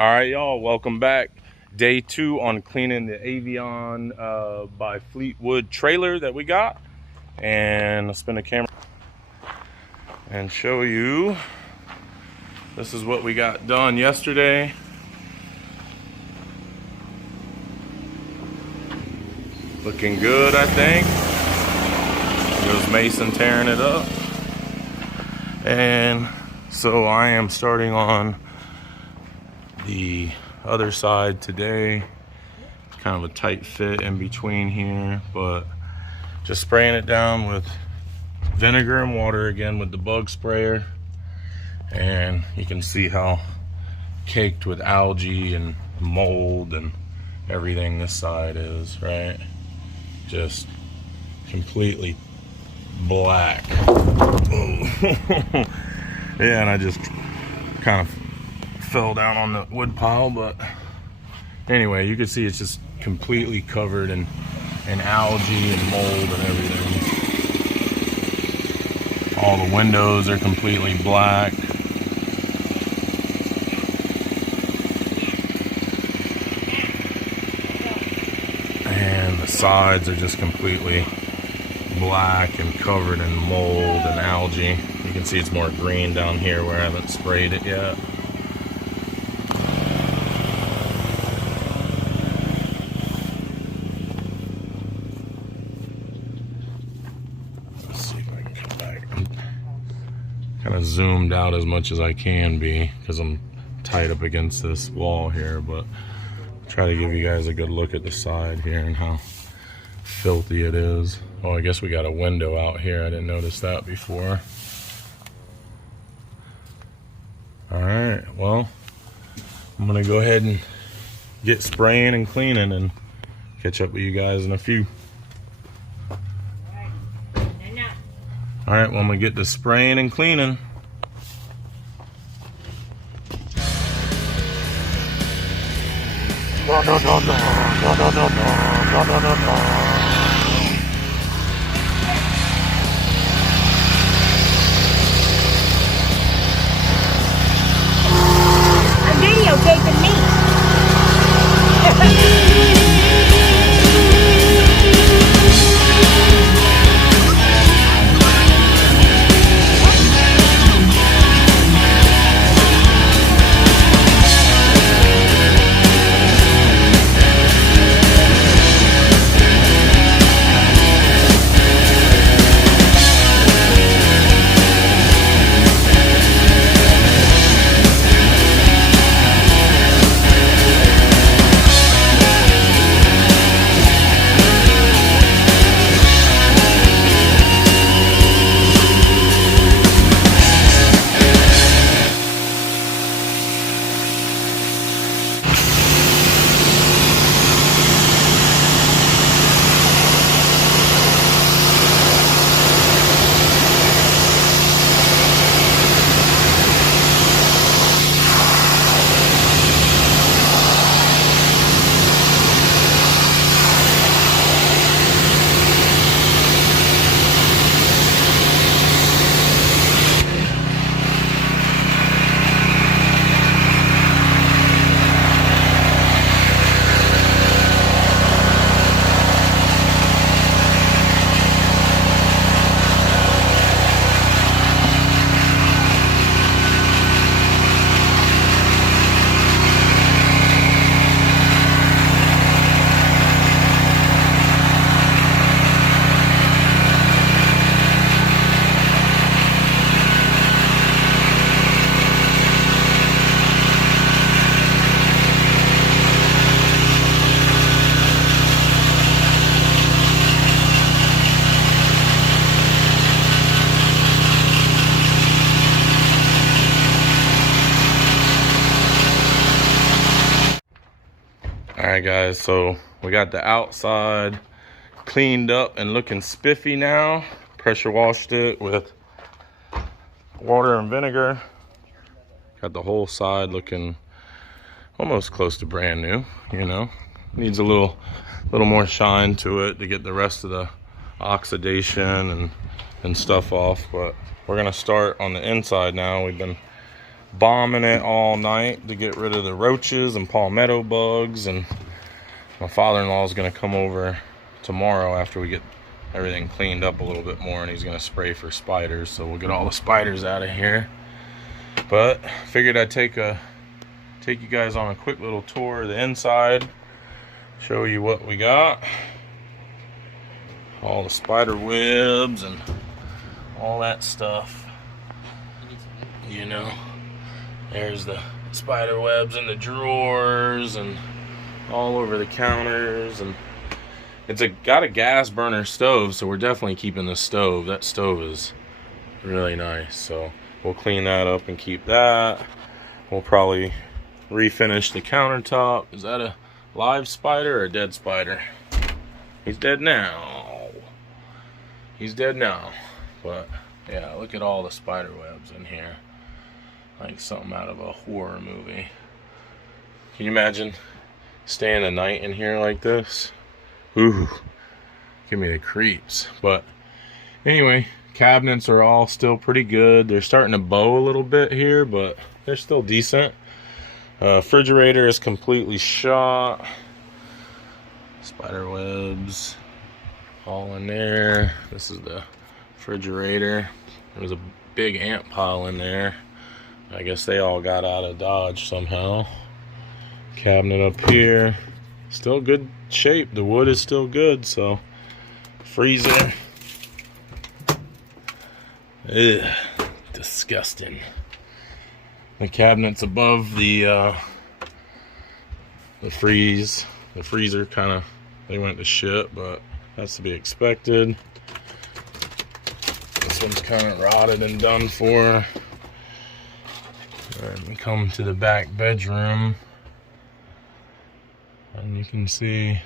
All right, y'all, welcome back. Day 2 on cleaning the Avion by Fleetwood trailer that we got. And I'll spin the camera and show you. This is what we got done yesterday. Looking good, I think. There goes Mason tearing it up. And so I am starting on the other side today. Kind of a tight fit in between here, but just spraying it down with vinegar and water again with the bug sprayer. And you can see how caked with algae and mold and everything this side is, right? Just completely black. Yeah, and I just kind of fell down on the wood pile, but anyway, you can see it's just completely covered in algae and mold and everything. All the windows are completely black. And the sides are just completely black and covered in mold and algae. You can see it's more green down here where I haven't sprayed it yet. Let's see if I can come back. I'm kind of zoomed out as much as I can be because I'm tied up against this wall here, but try to give you guys a good look at the side here and how filthy it is. Oh, I guess we got a window out here. I didn't notice that before. All right, well, I'm gonna go ahead and get spraying and cleaning and catch up with you guys in a few. All right, well, I'm gonna get the spraying and cleaning. No, no, no, no, no, no, no, no, no, no, no. Videotaping me. Alright guys, so we got the outside cleaned up and looking spiffy now. Pressure washed it with water and vinegar. Got the whole side looking almost close to brand new, you know. Needs a little more shine to it to get the rest of the oxidation and stuff off, but we're gonna start on the inside now. We've been bombing it all night to get rid of the roaches and palmetto bugs. And my father-in-law is going to come over tomorrow after we get everything cleaned up a little bit more, and he's going to spray for spiders, so we'll get all the spiders out of here. But figured I'd take you guys on a quick little tour of the inside, show you what we got, all the spider webs and all that stuff. You know, there's the spider webs in the drawers and all over the counters, and it's got a gas burner stove, so we're definitely keeping the stove. That stove is really nice, so we'll clean that up and keep that. We'll probably refinish the countertop. Is that a live spider or a dead spider? He's dead now. He's dead now. But yeah, look at all the spider webs in here. Like something out of a horror movie. Can you imagine staying a night in here like this? Ooh, give me the creeps. But anyway, cabinets are all still pretty good. They're starting to bow a little bit here, but they're still decent. Refrigerator is completely shot. Spider webs all in there. This is the refrigerator. There's a big ant pile in there. I guess they all got out of Dodge somehow. Cabinet up here, still good shape. The wood is still good. So freezer, ugh, disgusting. The cabinets above the freezer kind of, they went to shit, but that's to be expected. This one's kind of rotted and done for. And we come to the back bedroom, and you can see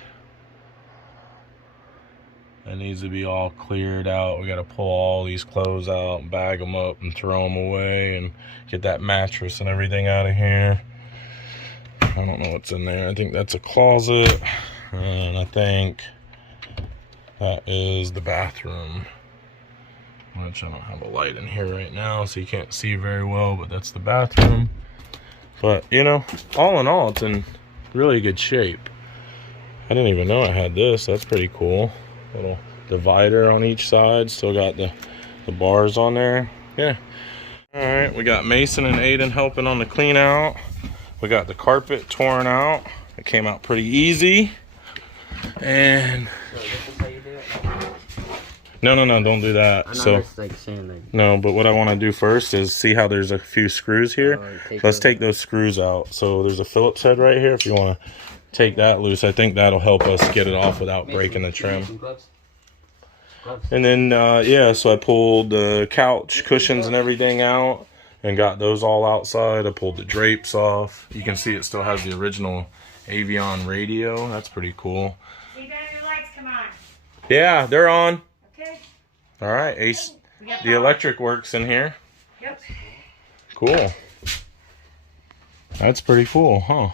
that needs to be all cleared out. We got to pull all these clothes out, bag them up, and throw them away, and get that mattress and everything out of here. I don't know what's in there. I think that's a closet, and I think that is the bathroom, which I don't have a light in here right now, so you can't see very well, but that's the bathroom. But, you know, all in all, it's in really good shape. I didn't even know I had this. That's pretty cool. Little divider on each side. Still got the bars on there. Yeah. Alright, we got Mason and Aiden helping on the clean out. We got the carpet torn out. It came out pretty easy. And no, don't do that. So like no, but what I want to do first is see how there's a few screws here. Let's take those screws out. So there's a Phillips head right here. If you want to take that loose, I think that'll help us get it off without breaking the trim. And then yeah, so I pulled the couch cushions and everything out and got those all outside. I pulled the drapes off. You can see it still has the original Avion radio. That's pretty cool. See, then your lights come on. Yeah, they're on. Okay. All right, Ace. The electric works in here. Yep. Cool. That's pretty cool, huh?